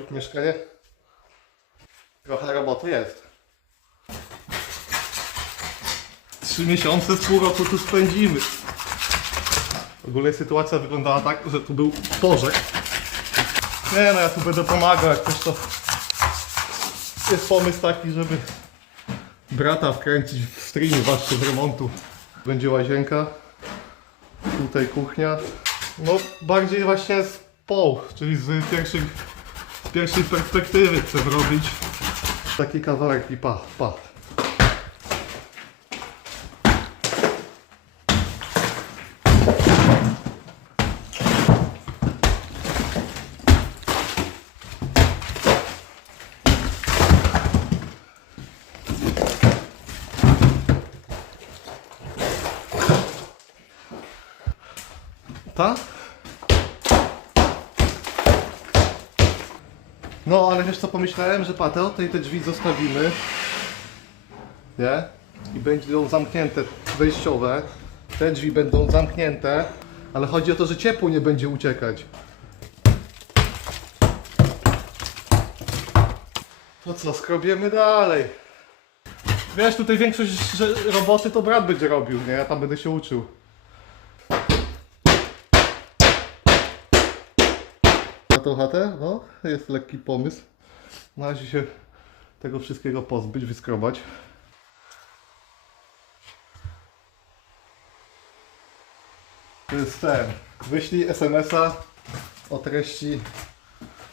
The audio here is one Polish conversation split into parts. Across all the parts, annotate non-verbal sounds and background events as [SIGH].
zrobić mieszkanie. Trochę roboty jest. Trzy miesiące z pół roku tu spędzimy. Ogólnie sytuacja wyglądała tak, że tu był porzek. Nie no, ja tu będę pomagał, jak to... Jest pomysł taki, żeby brata wkręcić w streamie właśnie z remontu. Będzie łazienka, tutaj kuchnia. No bardziej właśnie z poł, czyli z pierwszej, z pierwszej perspektywy chcę zrobić taki kawałek i pa, pa. Ta? No, ale wiesz co pomyślałem, że patę tutaj te drzwi zostawimy. Nie? I będą zamknięte wejściowe. Te drzwi będą zamknięte, ale chodzi o to, że ciepło nie będzie uciekać. To co, skrobiemy dalej. Wiesz, tutaj większość roboty to brat będzie robił, nie? Ja tam będę się uczył. Tą chatę? No, jest lekki pomysł. Na razie się tego wszystkiego pozbyć, wyskrobać. To jest ten. Wyślij SMS-a o treści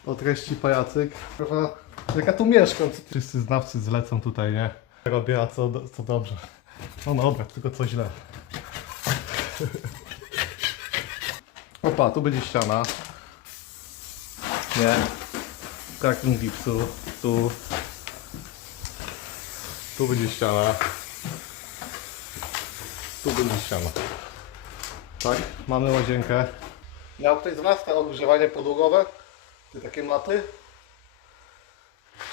o treści pajacyk. Kurwa, jak ja tu mieszkam? co- Wszyscy znawcy zlecą tutaj, nie? Robię, a co, co dobrze. No dobra, tylko co źle. [LAUGHS] Opa, tu będzie ściana. Nie. Gipsu. Tu. Tu będzie ściana. Tu będzie ściana. Tak, mamy łazienkę. Miał ktoś z Was to ogrzewanie podłogowe? Te takie maty?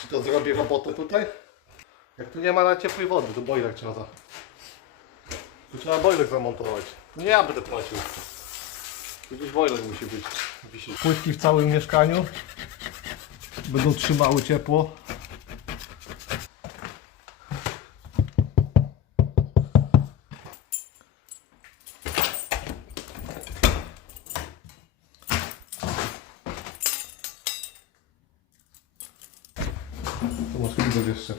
Czy to zrobi robotę tutaj? Jak tu nie ma na ciepłej wody, to boiler trzeba za... Tu trzeba boiler zamontować. Nie ja będę płacił. Gdzieś boiler musi być. Płytki w całym mieszkaniu. Będą trzymały ciepło. To jeszcze.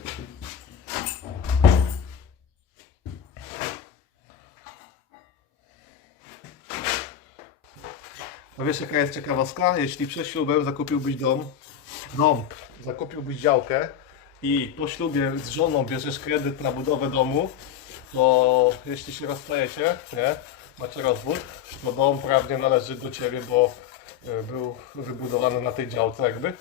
A wiesz jaka jest ciekawostka? Jeśli przed ślubem zakupiłbyś dom, dom, zakupiłbyś działkę i po ślubie z żoną bierzesz kredyt na budowę domu, to jeśli się rozstajecie, nie, macie rozwód, to dom prawnie należy do Ciebie, bo y, był wybudowany na tej działce jakby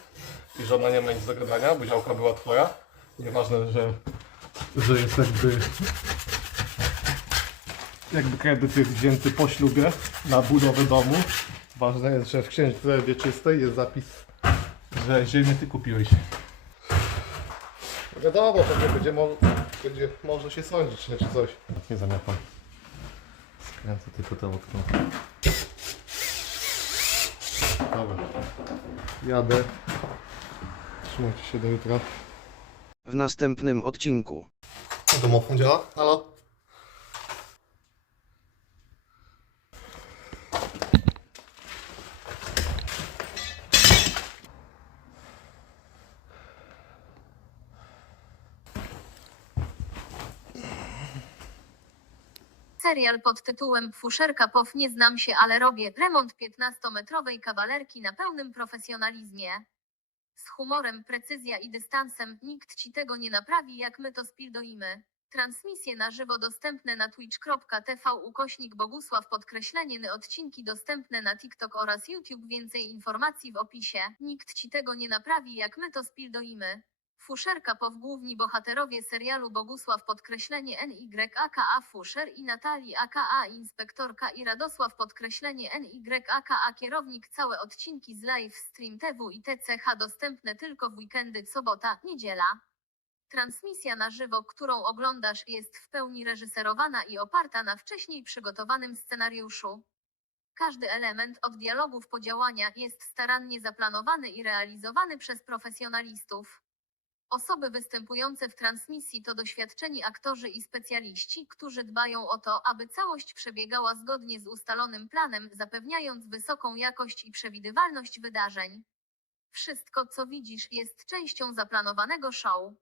i żona nie ma nic do gadania, bo działka była Twoja. Nieważne, że, że jest jakby jakby kredyt jest wzięty po ślubie na budowę domu. Ważne jest, że w księdze wieczystej jest zapis, że ziemię ty kupiłeś. Wiadomo, pewnie będzie, mo będzie może się sądzić, nie, czy coś. Nie zamiatam. Skręcę tylko to okno. Dobra. Jadę. Trzymajcie się do jutra. W następnym odcinku. Domofon działa? Halo? Serial pod tytułem Fuszerka POW nie znam się, ale robię remont 15-metrowej kawalerki na pełnym profesjonalizmie. Z humorem, precyzja i dystansem, nikt ci tego nie naprawi jak my to spildoimy. Transmisje na żywo dostępne na twitch.tv ukośnik Bogusław podkreślenie odcinki dostępne na TikTok oraz YouTube więcej informacji w opisie. Nikt ci tego nie naprawi jak my to spildoimy. Fuszerka POW główni bohaterowie serialu Bogusław podkreślenie NY aka Fuszer i Natalii aka inspektorka i Radosław podkreślenie NY aka kierownik całe odcinki z live stream TV i TCH dostępne tylko w weekendy sobota, niedziela. Transmisja na żywo, którą oglądasz jest w pełni reżyserowana i oparta na wcześniej przygotowanym scenariuszu. Każdy element od dialogów po działania jest starannie zaplanowany i realizowany przez profesjonalistów. Osoby występujące w transmisji to doświadczeni aktorzy i specjaliści, którzy dbają o to, aby całość przebiegała zgodnie z ustalonym planem, zapewniając wysoką jakość i przewidywalność wydarzeń. Wszystko, co widzisz, jest częścią zaplanowanego show.